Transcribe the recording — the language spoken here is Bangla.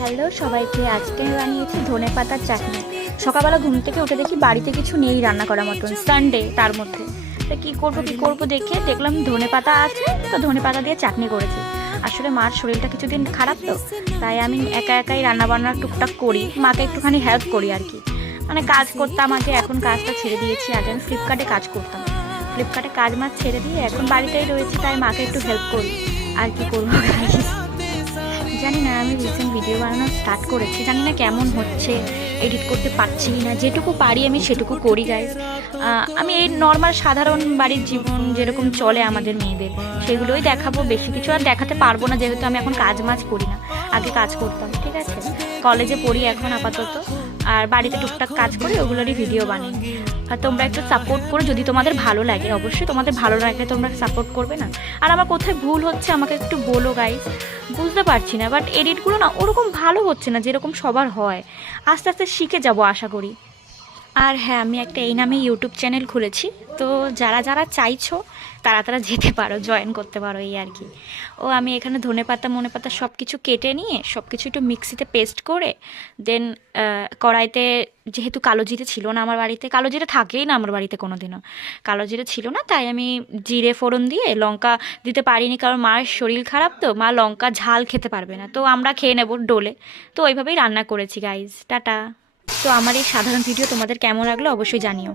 হ্যালো সবাইকে, আজকে আমি বানিয়েছি ধনেপাতার চাটনি। সকালবেলা ঘুম থেকে উঠে দেখি বাড়িতে কিছু নেই রান্না করার মতন, সানডে তার মধ্যে। তা কী করবো দেখে দেখলাম ধনেপাতা আছে, তো ধনেপাতা দিয়ে চাটনি করেছি। আসলে মার শরীরটা কিছুদিন খারাপ, তো তাই আমি একা একাই রান্নাবান্না টুকটাক করি, মাকে একটুখানি হেল্প করি আর কি। মানে কাজ করতাম আগে, এখন কাজটা ছেড়ে দিয়েছি। আগে আমি ফ্লিপকার্টে কাজ করতাম, ফ্লিপকার্টে কাজ মাছ ছেড়ে দিয়ে এখন বাড়িতেই রয়েছি, তাই মাকে একটু হেল্প করি। আর কি করবো জানি না। আমি রিসেন্ট ভিডিও বানানো স্টার্ট করেছি, জানি না কেমন হচ্ছে, এডিট করতে পারছি না। যেটুকু পারি আমি সেটুকু করি গাইজ। আমি এই নর্মাল সাধারণ বাড়ির জীবন যেরকম চলে আমাদের মেয়েদের, সেগুলোই দেখাবো। বেশি কিছু আর দেখাতে পারবো না, যেহেতু আমি এখন কাজ মাজ করি না, আগে কাজ করতাম। ঠিক আছে, কলেজে পড়ি এখন আপাতত, আর বাড়িতে টুকটাক কাজ করি, ওগুলোরই ভিডিও বানাই। আর তোমরা একটু সাপোর্ট করো যদি তোমাদের ভালো লাগে। অবশ্যই তোমাদের ভালো লাগলে তোমরা সাপোর্ট করবে না? আর আমার কোথায় ভুল হচ্ছে আমাকে একটু বলো গাইজ। বুঝতে পারছি না, বাট এডিটগুলো না ওরকম ভালো হচ্ছে না যেরকম সবার হয়। আস্তে আস্তে শিখে যাব আশা করি। আর হ্যাঁ, আমি একটা এই নামে ইউটিউব চ্যানেল খুলেছি, তো যারা যারা চাইছো তারা তারা যেতে পারো, জয়েন করতে পারো, এই আর কি। আমি এখানে ধনেপাতা মনেপাতা সব কিছু কেটে নিয়ে সব কিছু একটু মিক্সিতে পেস্ট করে দেন কড়াইতে, যেহেতু কালো জিরে ছিল না আমার বাড়িতে, কালো জিরে থাকেই না আমার বাড়িতে কোনো দিনও, কালো জিরে ছিল না, তাই আমি জিরে ফোড়ন দিয়ে লঙ্কা দিতে পারিনি, কারণ মার শরীর খারাপ, তো মা লঙ্কা ঝাল খেতে পারবে না, তো আমরা খেয়ে নেবো ডোলে। তো ওইভাবেই রান্না করেছি গাইজ। টাটা। তো আমার এই সাধারণ ভিডিও তোমাদের কেমন লাগলো অবশ্যই জানিও।